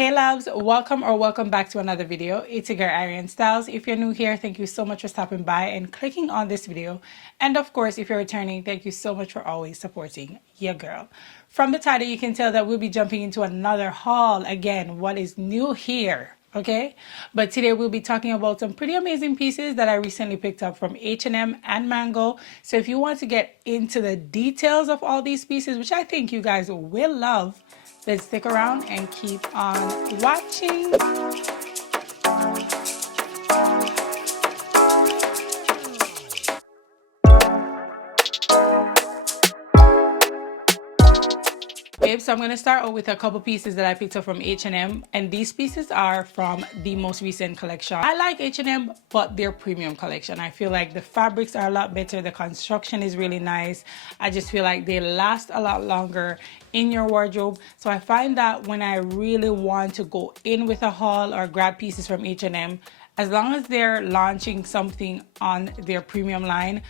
Hey loves, welcome back to another video. It's your girl Arianne Styllz. If you're new here, thank you so much for stopping by and clicking on this video. And of course, if you're returning, thank you so much for always supporting your girl. From the title, you can tell that we'll be jumping into another haul. Again, what is new here? Okay, but today we'll be talking about some pretty amazing pieces that I recently picked up from H&M and Mango. So if you want to get into the details of all these pieces, which I think you guys will love, let's stick around and keep on watching. So I'm going to start out with a couple pieces that I picked up from H&M, and these pieces are from the most recent collection. I like H&M, but their premium collection. I feel like the fabrics are a lot better, the construction is really nice. I just feel like they last a lot longer in your wardrobe. So I find that when I really want to go in with a haul or grab pieces from H&M, as long as they're launching something on their premium line,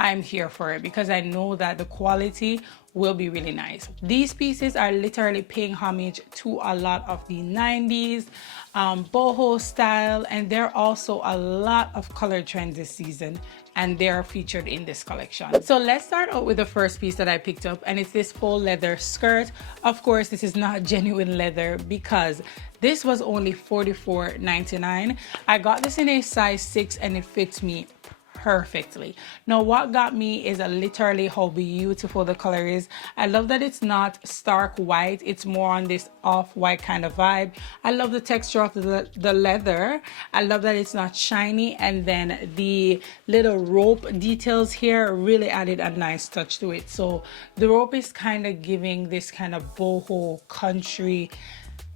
I'm here for it because I know that the quality will be really nice. These pieces are literally paying homage to a lot of the 90s boho style, and there are also a lot of color trends this season, and they're featured in this collection. So let's start out with the first piece that I picked up, and it's this faux leather skirt. Of course, this is not genuine leather because this was only $44.99. I got this in a size 6 and it fits me perfectly. Now what got me is literally how beautiful the color is. I love that it's not stark white, it's more on this off-white kind of vibe. I love the texture of the leather. I love that it's not shiny, and then the little rope details here really added a nice touch to it. So the rope is kind of giving this kind of boho country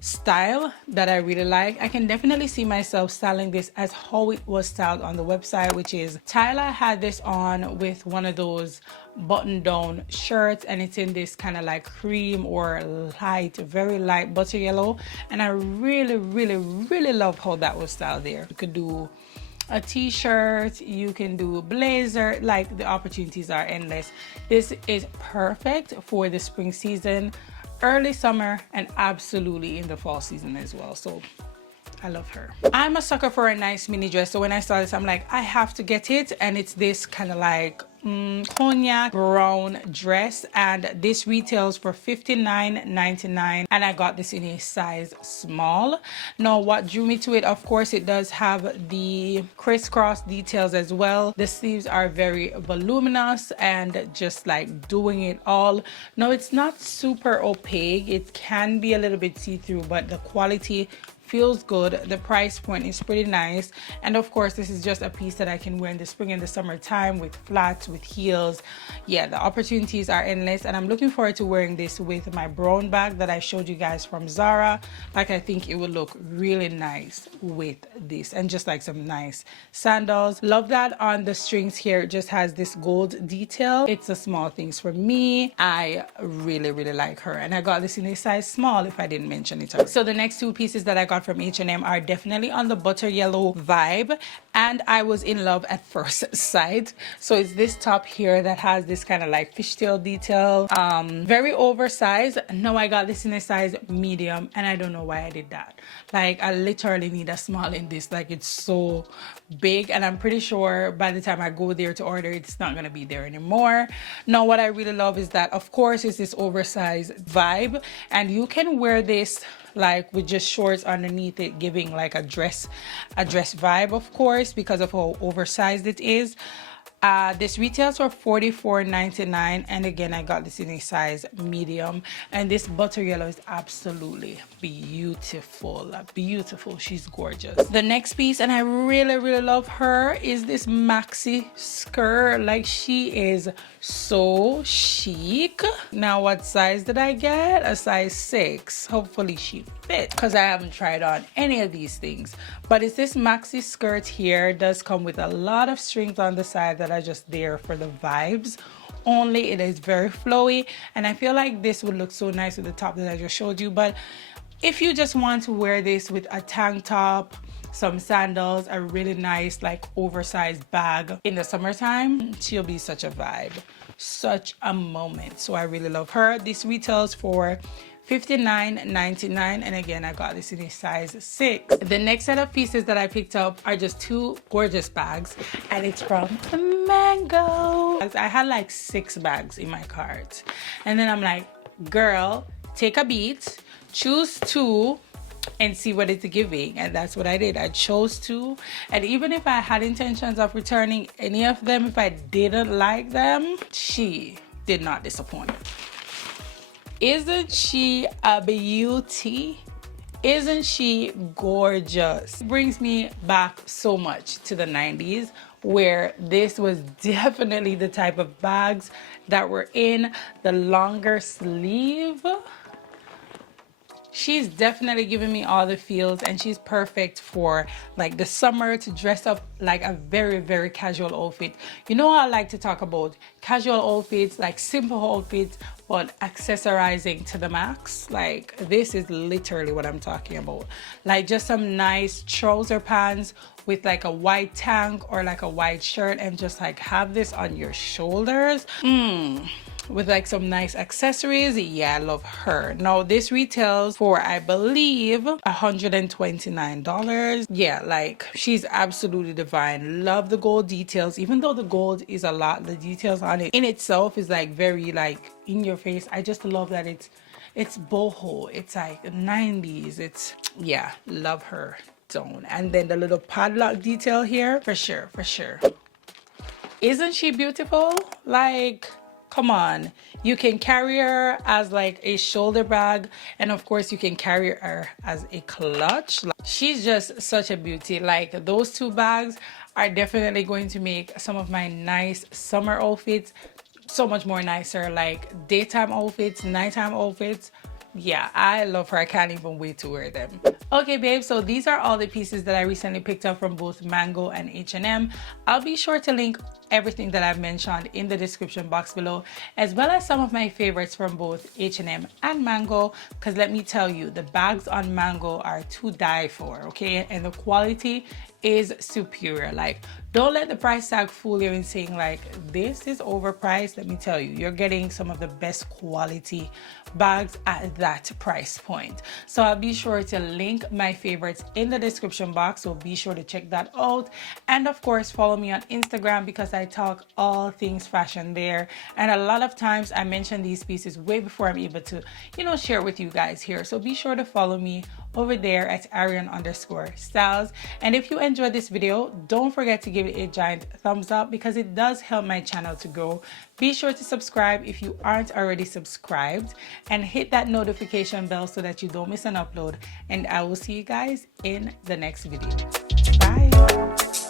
style that I really like. I can definitely see myself styling this as how it was styled on the website, which is Tyler had this on with one of those button down shirts, and it's in this kind of like cream or light, very light butter yellow, and I really love how that was styled there. You could do a t-shirt, you can do a blazer, like the opportunities are endless. This is perfect for the spring season, early summer, and absolutely in the fall season as well. So I love her. I'm a sucker for a nice mini dress, so when I saw this I'm like, I have to get it. And it's this kind of like cognac brown dress, and this retails for $59.99, and I got this in a size small. Now what drew me to it, of course, it does have the crisscross details as well. The sleeves are very voluminous and just like doing it all. No, it's not super opaque, it can be a little bit see-through, but the quality feels good. The price point is pretty nice, and of course this is just a piece that I can wear in the spring and the summertime with flats, with heels. Yeah, the opportunities are endless, and I'm looking forward to wearing this with my brown bag that I showed you guys from Zara. Like, I think it would look really nice with this, and just like some nice sandals. Love that on the strings here it just has this gold detail. It's the small things for me. I really like her, and I got this in a size small if I didn't mention it already. So the next two pieces that I got from H&M are definitely on the butter yellow vibe, and I was in love at first sight. So it's this top here that has this kind of like fishtail detail, very oversized. No, I got this in a size medium, and I don't know why I did that. Like, I literally need a small in this. Like, it's so big, and I'm pretty sure by the time I go there to order, it's not gonna be there anymore. Now what I really love is that, of course, is this oversized vibe, and you can wear this like with just shorts underneath it, giving like a dress vibe, of course, because of how oversized it is. This retails for $44.99, and again I got this in a size medium, and this butter yellow is absolutely beautiful. She's gorgeous. The next piece, and I really love her, is this maxi skirt. Like, she is so chic. Now what size did I get? A size 6. Hopefully she fit, because I haven't tried on any of these things. But it's this maxi skirt here. It does come with a lot of strings on the side that are just there for the vibes only. It is very flowy, and I feel like this would look so nice with the top that I just showed you. But if you just want to wear this with a tank top, some sandals, a really nice like oversized bag in the summertime, she'll be such a vibe, such a moment. So I really love her. This retails for $59.99, and again I got this in a size 6. The next set of pieces that I picked up are just 2 gorgeous bags, and it's from Mango. I had like 6 bags in my cart, and then I'm like, girl, take a beat, choose 2 and see what it's giving, and that's what I did. I chose 2, and even if I had intentions of returning any of them, if I didn't like them, she did not disappoint. Isn't she a beauty? Isn't she gorgeous? It brings me back so much to the 90s, where this was definitely the type of bags that were in the longer sleeve. She's definitely giving me all the feels, and she's perfect for like the summer, to dress up like a very, very casual outfit. You know, I like to talk about casual outfits, like simple outfits, but accessorizing to the max. Like, this is literally what I'm talking about. Like just some nice trouser pants with like a white tank or like a white shirt, and just like have this on your shoulders. With like some nice accessories. Yeah, I love her. Now this retails for, I believe, $129. Yeah, like she's absolutely divine. Love the gold details. Even though the gold is a lot, the details on it in itself is like very like in your face. I just love that it's boho, it's like 90s. It's, yeah, love her. Don't. And then the little padlock detail here, for sure, for sure. Isn't she beautiful? Like, come on, you can carry her as like a shoulder bag, and of course you can carry her as a clutch. She's just such a beauty. Like, those 2 bags are definitely going to make some of my nice summer outfits so much more nicer, like daytime outfits, nighttime outfits. Yeah, I love her. I can't even wait to wear them. Okay, babe, so these are all the pieces that I recently picked up from both Mango and H&M. I'll be sure to link everything that I've mentioned in the description box below, as well as some of my favorites from both H&M and Mango, because let me tell you, the bags on Mango are to die for, okay? And the quality is superior. Like, don't let the price tag fool you in saying like this is overpriced. Let me tell you, you're getting some of the best quality bags at that price point. So I'll be sure to link my favorites in the description box, so be sure to check that out. And of course, follow me on Instagram, because I talk all things fashion there, and a lot of times I mention these pieces way before I'm able to, you know, share with you guys here. So be sure to follow me over there at Arianne_Styllz. And if you enjoyed this video, don't forget to give it a giant thumbs up, because it does help my channel to grow. Be sure to subscribe if you aren't already subscribed, and hit that notification bell so that you don't miss an upload. And I will see you guys in the next video. Bye.